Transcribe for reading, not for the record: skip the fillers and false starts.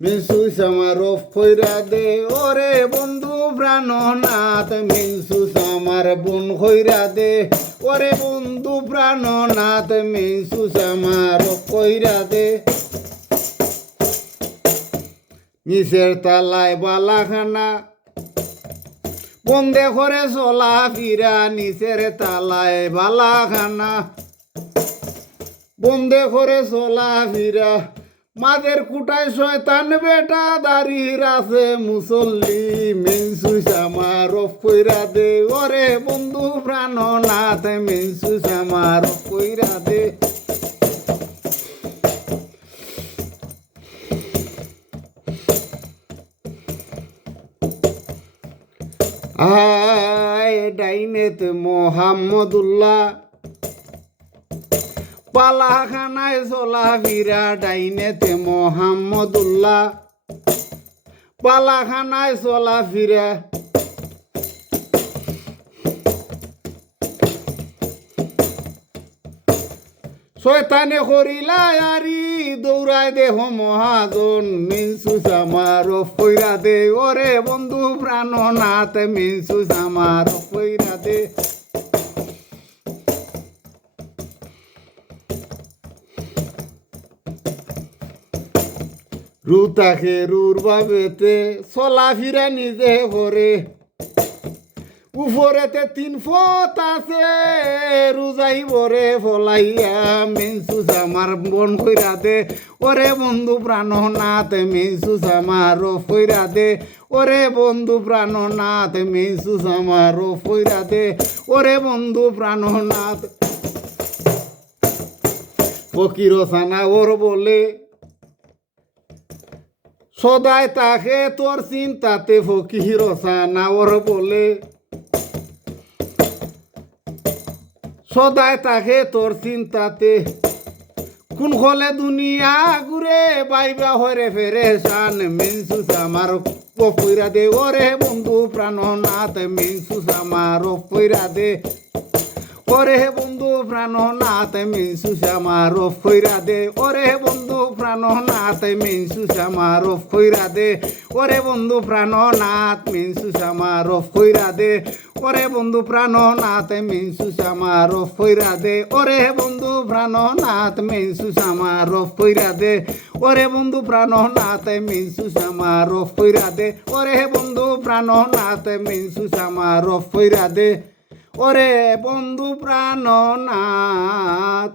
মিনসুস আমার রফ কইরা দে ওরে বন্ধু প্রাণনাথ মিনসুস আমার বোন কইরা দে ওরে বন্ধু প্রাণনাথ মিনসুস আমার রফ কইরা দে নিচের তালায় বালাখানা বন্ধে করে চলা ফিরা নিচের তালায় বালাখানা বন্ধে করে চলা ফিরা মাদের কুটায় শয়তান বেটা দাঁড়িয়ে আছে মুসল্লি মিনসুস আমার রফ কইরা দে ওরে বন্ধু প্রাণনাথ মিনসুস আমার রফ কইরা দে আয় ডাইনেতে মোহাম্মদুল্লাহ পালাখানায় চলা ফিরা ডাইনেতে মোহাম্মদুল্লাহ পালাখানায় চলা ফিরা শয়তানে করিলা আরি দৌড়ায় দেহ মহাজন মিনসুস আমার রফ কইরা দে ওরে বন্ধু প্রাণনাথ মিনসুস আমার রফ কইরা দে রুতাকে রুর বাবেতে চলা ফিরা নিজে করে উপরেতে 3 ফুট আছে রুজাই বরে ফলাইয়া মিনসুস আমার বন কইরা দে ওরে বন্ধু প্রাণনাথ মিনসুস আমার রফ কইরা দে ওরে বন্ধু প্রাণনাথ মিনসুস আমার রফ কইরা দে ওরে বন্ধু প্রাণনাথ ফকির সানা ওর বলে সদায় তাকে তোর চিন্তাতে ফকির সানা ওর বলে সদায় তাকে তোর চিন্তাতে কোন খলে দুনিয়া ঘুরে বাইবা হরে ফেরে শান মিনসুস আমার কইরা দে ওরে বন্ধু প্রাণনাথ মিনসুস আমার কইরা দে ওরে বন্ধু প্রাণনাথ মিনসুস আমার কইরা দে ওরে বন্ধু প্রাণনাথ মিনসুস আমার কইরা দে ওরে বন্ধু প্রাণনাথ মিনসুস আমার কইরা দে ওরে বন্ধু প্রাণনাথ মিনসুস আমার কইরা দে ওরে বন্ধু প্রাণনাথ মিনসুস আমার কইরা দে ওরে বন্ধু প্রাণনাথ মিনসুস আমার কইরা দে ওরে বন্ধু প্রাণনাথ মিনসুস আমার কইরা দে ওরে বন্ধু প্রাণনাথ